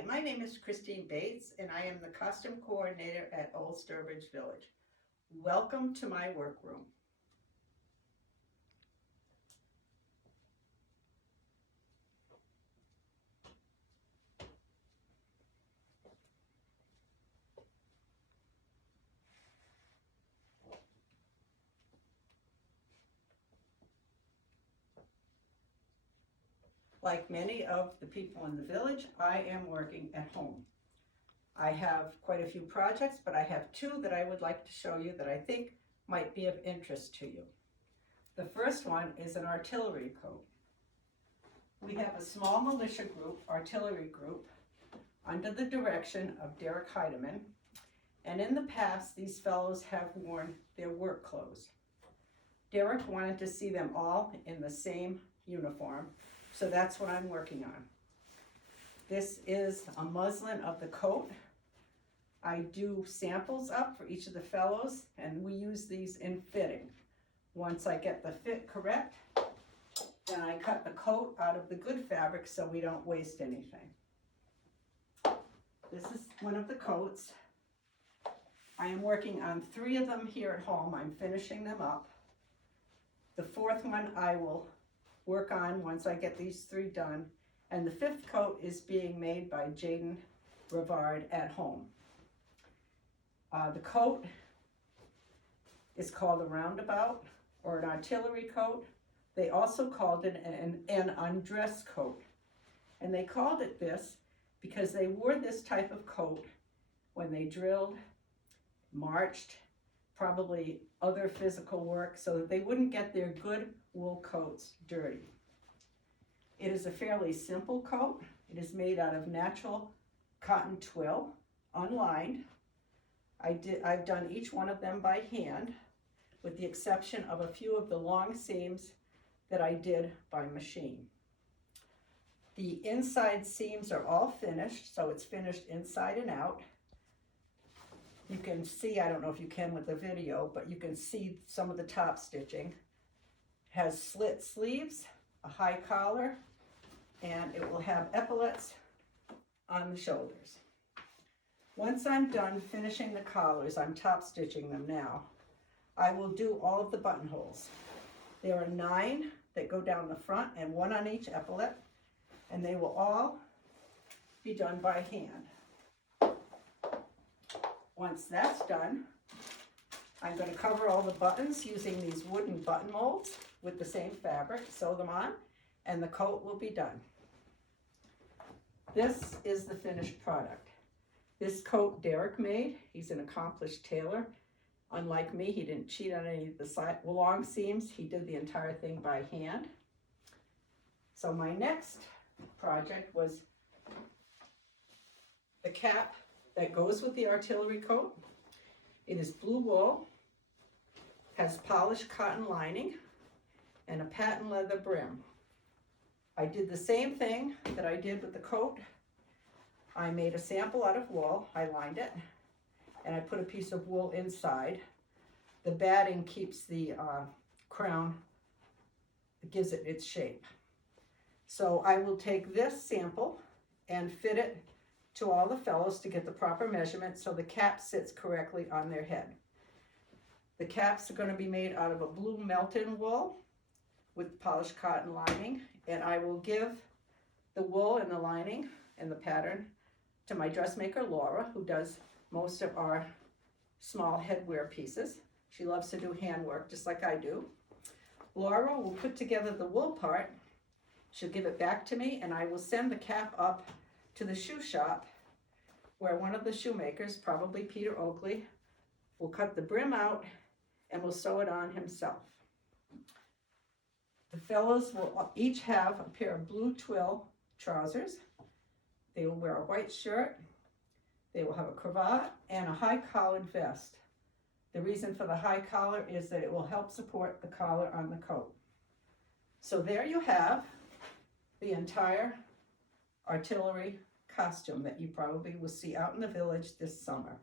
Hi, my name is Christine Bates, and I am the costume coordinator at Old Sturbridge Village. Welcome to my workroom. Like many of the people in the village, I am working at home. I have quite a few projects, but I have two that I would like to show you that I think might be of interest to you. The first one is an artillery coat. We have a small militia group, artillery group, under the direction of Derek Heidemann, and in the past these fellows have worn their work clothes. Derek wanted to see them all in the same uniform, so that's what I'm working on. This is a muslin of the coat. I do samples up for each of the fellows, and we use these in fitting. Once I get the fit correct, then I cut the coat out of the good fabric so we don't waste anything. This is one of the coats. I am working on 3 of them here at home. I'm finishing them up. The 4th one I will work on once I get these 3 done. And the 5th coat is being made by Jaden Rivard at home. The coat is called a roundabout or an artillery coat. They also called it an undress coat. And they called it this because they wore this type of coat when they drilled, marched, probably other physical work, so that they wouldn't get their good wool coats dirty. It is a fairly simple coat. It is made out of natural cotton twill, unlined. I've done each one of them by hand, with the exception of a few of the long seams that I did by machine. The inside seams are all finished, so it's finished inside and out. You can see, I don't know if you can with the video, but you can see some of the top stitching. It has slit sleeves, a high collar, and it will have epaulets on the shoulders. Once I'm done finishing the collars, I'm top stitching them now, I will do all of the buttonholes. There are 9 that go down the front and 1 on each epaulet, and they will all be done by hand. Once that's done, I'm going to cover all the buttons using these wooden button molds with the same fabric, sew them on, and the coat will be done. This is the finished product. This coat Derek made. He's an accomplished tailor. Unlike me, he didn't cheat on any of the long seams. He did the entire thing by hand. So my next project was the cap that goes with the artillery coat. It is blue wool, has polished cotton lining, and a patent leather brim. I did the same thing that I did with the coat. I made a sample out of wool, I lined it, and I put a piece of wool inside. The batting keeps the crown, it gives it its shape. So I will take this sample and fit it to all the fellows to get the proper measurement so the cap sits correctly on their head. The caps are going to be made out of a blue melton wool with polished cotton lining, and I will give the wool and the lining and the pattern to my dressmaker Laura, who does most of our small headwear pieces. She loves to do handwork just like I do. Laura will put together the wool part. She'll give it back to me, and I will send the cap up to the shoe shop where one of the shoemakers, probably Peter Oakley, will cut the brim out and will sew it on himself. The fellows will each have a pair of blue twill trousers. They will wear a white shirt. They will have a cravat and a high collared vest. The reason for the high collar is that it will help support the collar on the coat. So there you have the entire artillery costume that you probably will see out in the village this summer.